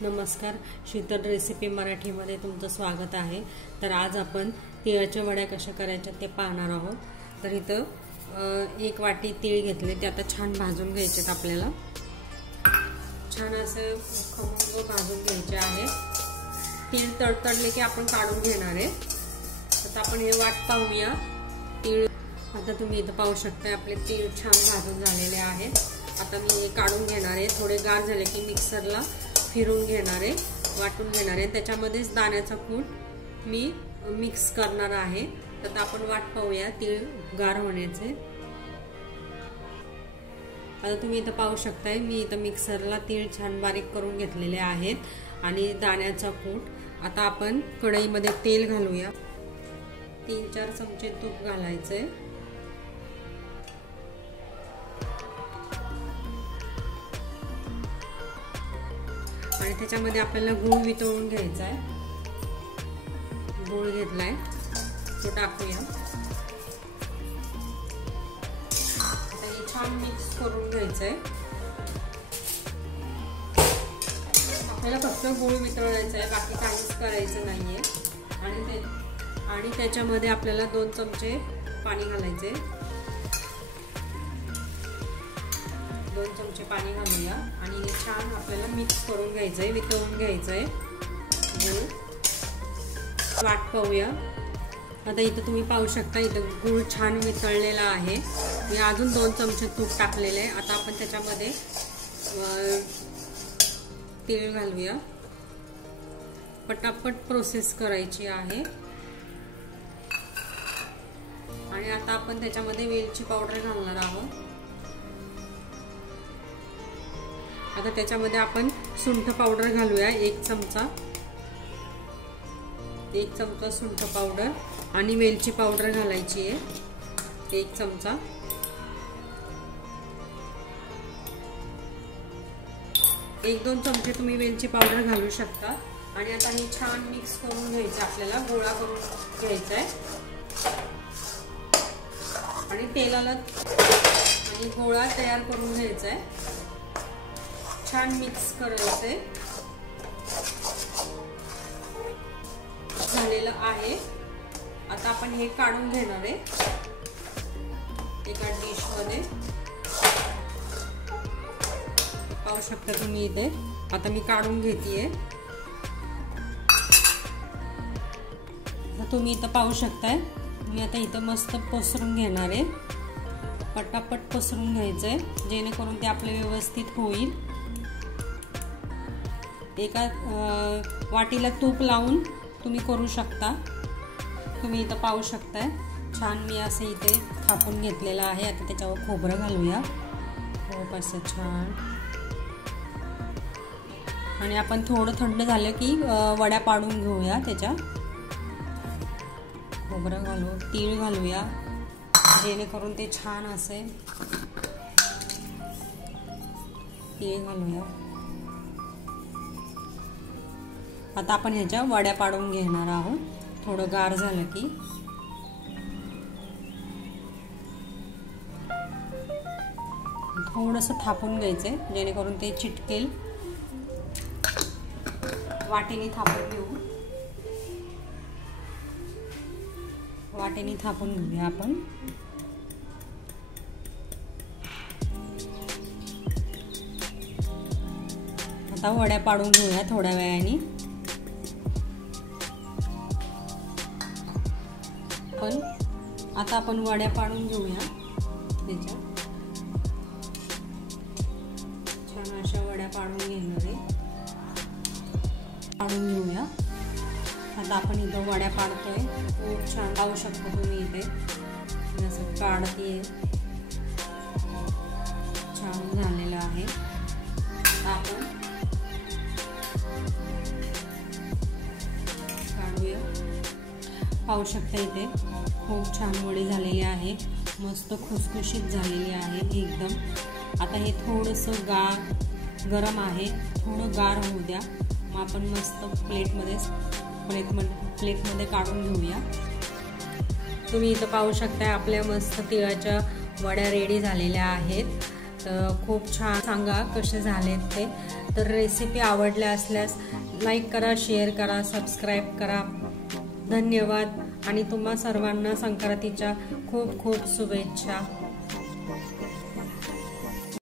नमस्कार, शीतल रेसिपी मराठीमध्ये तुमचं स्वागत आहे। तर आज आपण तिळाच्या वड्या कशा करायच्या ते पाहणार आहोत। तर इथं एक वाटी तीळ घेतले, ते आता छान भाजून घ्यायचे आपल्याला। छान असे खमंग भाजून घ्यायचे आहे। तीळ तडतडले की आपण काढून घेणार आहे। आता आपण हे वाट पाहूया। तीळ आता तुम्ही इथं पाहू शकता, आपले तीळ छान भाजून झालेले आहेत। आता मी हे काढून घेणार आहे। थोडे गार झाले की मिक्सरला फिरून घेणार आहे, वाटून घेणार आहे। त्याच्यामध्येच दाण्याचा कूट मी मिक्स करणार आहे। तर आपण वाट पाहूया तीळ गार होण्याचे। आता तुम्ही इथं पाहू शकताय, मी इथं मिक्सरला तीळ छान बारीक करून घेतलेले आहेत आणि दाण्याचा कूट। आता आपण कढईमध्ये तेल घालूया। 3-4 चमचे तूप घालायचे। आणि त्याच्यामध्ये आपल्याला गूळ वितळून घ्यायचा आहे। गूळ घेतलाय तो टाकूया। आता हे छान मिक्स करून घ्यायचंय। आपल्याला फक्त गूळ वितळायचा आहे, बाकी काहीच करायचं नाहीये। आणि त्याच्यामध्ये आपल्याला 2 चमचे पाणी घालायचे। 2 चमचे पाणी घालूया आणि हे छान आपल्याला मिक्स करून घ्यायचंय, वितळून घ्यायचंय गूळ। वाट पाहूया। आता इथं तुम्ही पाहू शकता, इथं गूळ छान वितळलेला आहे। मी अजून 2 चमचे तूप टाकलेले आहे। आता आपण त्याच्यामध्ये तीळ घालूया। पटापट प्रोसेस करायची आहे। आणि आता आपण त्याच्यामध्ये वेलची पावडर घालणार आहोत। आता त्याच्यामध्ये आपण सुंठ पावडर घालूया, 1 चमचा सुंठ पावडर। आणि वेलची पावडर घालायची आहे, 1 चमचा। 1-2 चमचे तुम्ही वेलची पावडर घालू शकता। आणि आता हे छान मिक्स करून घ्यायचं, आपल्याला गोळा करून घ्यायचा आहे। आणि तेलाला आणि गोळा तयार करून घ्यायचा आहे। छान मिक्स करायचंय। झालेलं आहे। आता आपण हे काढून घेणार आहे एका डिश मध्ये। पाहू शकता तुम्ही इथे। आता मी काढून घेतेय। तुम्ही इथं पाहू शकताय, मी आता इथं मस्त पसरून घेणार आहे। पटापट पसरून घ्यायचंय, जेणेकरून ते आपले व्यवस्थित होईल। एका वाटीला तूप लावून तुम्ही करू शकता। तुम्ही इथं पाहू शकताय, छान मी असं इथे थापून घेतलेलं आहे। आता त्याच्यावर खोबरं घालूया, खूप असं छान। आणि आपण थोडं थंड झालं की वड्या पाडून घेऊया त्याच्या। खोबरं घालू, तीळ घालूया, जेणेकरून ते छान असेल। तीळ घालूया। आता आपण ह्याच्या वड्या पाडून घेणार आहोत। थोडं गार झालं की थोडंसं थापून घ्यायचंय, जेणेकरून ते चिटकेल। वाटीने थापून घेऊ, वाटीने थापून घेऊया आपण। आता वड्या पाडून घेऊया थोड्या वेळाने। आता आपण वड्या पाडून घेऊया त्याच्या। छान अशा वड्या पाडून घेणार आहे, पाडून घेऊया। आता आपण इथं वड्या पाडतोय, खूप छान पाहू शकता तुम्ही इथे असं काढतीये। छान झालेलं आहे। आपण काढूया। पाहू शकता इथे खूप छान वडी झालेली आहे, मस्त खुसखुशीत झालेली आहे एकदम। आता हे थोडंसं गरम आहे, थोडं गार होऊ द्या। मग आपण मस्त प्लेटमध्ये काढून घेऊया। तुम्ही इथं पाहू शकता, आपल्या मस्त तिळाच्या वड्या रेडी झालेल्या आहेत। तर खूप छान सांगा कसे झालेत ते. तर रेसिपी आवडल्या असल्यास लाईक करा, शेअर करा, सबस्क्राईब करा. धन्यवाद आणि तुम्हा सर्वांना संक्रांतीच्या खूप खूप शुभेच्छा.